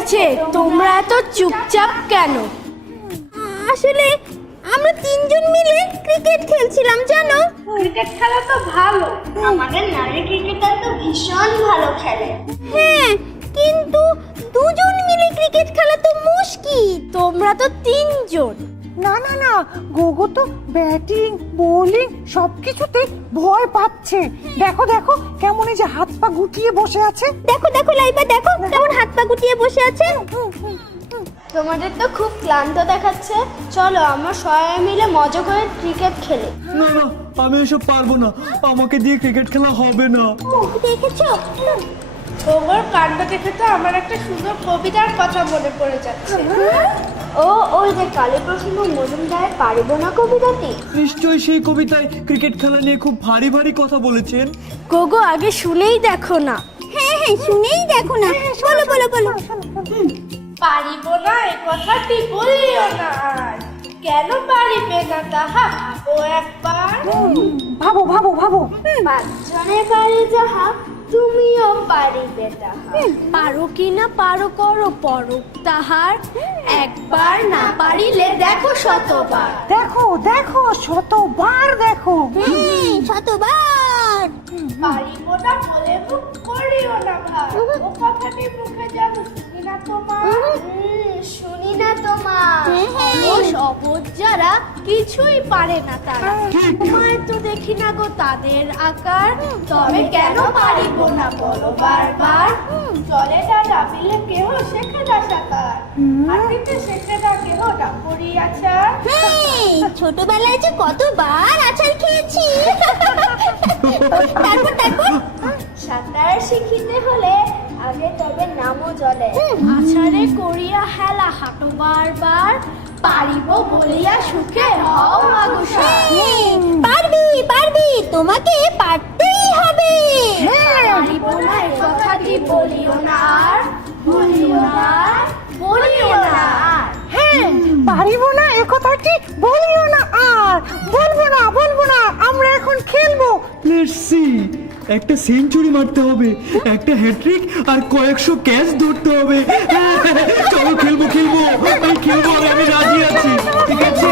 হয়েছে, তোমরা এত চুপচাপ কেন? আসলে আমরা তিনজন মিলে ক্রিকেট খেলছিলাম জানো। ক্রিকেট খেলা তো ভালো, আমাদের নারী ক্রিকেটার তো ভীষণ ভালো খেলে। হ্যাঁ, কিন্তু দুজন মিলে ক্রিকেট খেলা তো মুশকিল। তোমরা তো তিনজন। না না না, গোগো তো ব্যাটিং বোলিং সবকিছুতে ভয় পাচ্ছে। দেখো দেখো কেমন এই যে হাত পা গুটিয়ে বসে আছে। দেখো দেখো লাইবা, দেখো কেমন হাত পা গুটিয়ে বসে আছে। তোমাদের তো খুব ক্লান্ত দেখাচ্ছে, চলো আমরা সবাই মিলে মজা করে ক্রিকেট খেলি। না না, আমি এসব পারবো না, আমাকে দিয়ে ক্রিকেট খেলা হবে না। দেখেছো? ওর কাণ্ড দেখে তো আমার একটা সুন্দর কবিতার কথা মনে পড়ে যাচ্ছে। ওই যে কালীপ্রসন্ন মজুমদারের পারিব না কবিতাটি। নিশ্চয়ই সেই কবিতায় ক্রিকেট খেলা নিয়ে খুব ভারী ভারী কথা বলেছেন। গোগো আগে শুনেই দেখো না। হ্যাঁ হ্যাঁ, শুনেই দেখো না। বলো বলো বলো। পারিব না এ কথাটি বলিও না আর, কেন পারিবে না তাহা ভাবো একবার। ভাবো ভাবো ভাবো। পাঁচজনে পারে যাহা তুমিও পারিবে তাহা, পারো কি না পারো করো পরক তাহার, একবার না পারিলে দেখো শতবার। দেখো দেখো শতবার দেখো। শতবার। পারিব না বলে মুখ করিও না ভাই, ও কথাটি মুখে যেন শুনি না তোমার। শুনি না তোমার। ও সহজ যারা কিছুই পারে না তারা, তোমায় তো দেখি না গো তাদের আকার, তবে কেন পারিব না বলো বারবার। জলে না নামিলে কেহ শেখে না সাঁতার, হাতিতে শেখে না কেহ ডাকরি আচার। ছোটবেলায় যে কতবার আচার খেয়েছি। তারপর তারপর সাঁতার শিখিতে হলে আগে তবে নামো জলে, আছাড়ে করিয়া হেলা হাঁটো বারবার, পারিব বলিয়া সুখে হও অগ্রসর। পারবি পারবি, তোমাকে পারতেই হবে। পারিব না এ কথাটি বলিও না আর, বলিও না আর, বলিও না আর। হ্যাঁ, পারিব না এ কথাটি বলিও না আর, বলবো না বলবো না, আমরা এখন খেলবো। লেটস সি, একটা সেঞ্চুরি মারতে হবে, একটা হ্যাট্রিক আর কয়েকশো ক্যাচ ধরতে হবে। চলো খেলবো খেলবো, আমি খেলবো, আমি রাজি আছি। ঠিক আছে।